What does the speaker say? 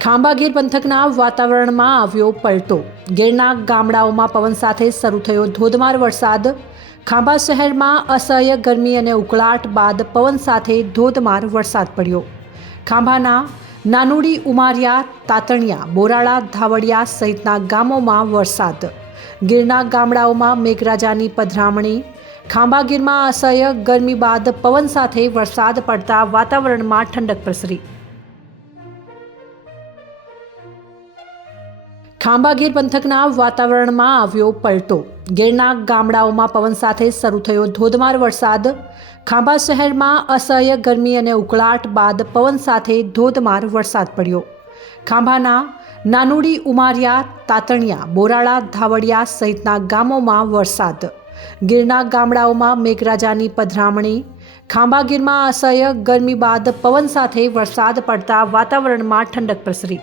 ખાંભા ગીર પંથકના વાતાવરણમાં આવ્યો પલટો. ગીરના ગામડાઓમાં પવન સાથે શરૂ થયો ધોધમાર વરસાદ. ખાંભા શહેરમાં અસહ્ય ગરમી અને ઉકળાટ બાદ પવન સાથે ધોધમાર વરસાદ પડ્યો. ખાંભાના નાનુડી, ઉમારિયા, તાતણિયા, બોરાળા, ધાવડિયા સહિતના ગામોમાં વરસાદ. ગીરના ગામડાઓમાં મેઘરાજાની પધરામણી. ખાંભા ગીરમાં અસહ્ય ગરમી બાદ પવન સાથે વરસાદ પડતા વાતાવરણમાં ઠંડક પ્રસરી. ખાંભા ગીર પંથકના વાતાવરણમાં આવ્યો પલટો. ગીરના ગામડાઓમાં પવન સાથે શરૂ થયો ધોધમાર વરસાદ. ખાંભા શહેરમાં અસહ્ય ગરમી અને ઉકળાટ બાદ પવન સાથે ધોધમાર વરસાદ પડ્યો. ખાંભાના નાનુડી, ઉમારિયા, તાતણિયા, બોરાળા, ધાવડિયા સહિતના ગામોમાં વરસાદ. ગીરના ગામડાઓમાં મેઘરાજાની પધરામણી. ખાંભા ગીરમાં અસહ્ય ગરમી બાદ પવન સાથે વરસાદ પડતા વાતાવરણમાં ઠંડક પ્રસરી.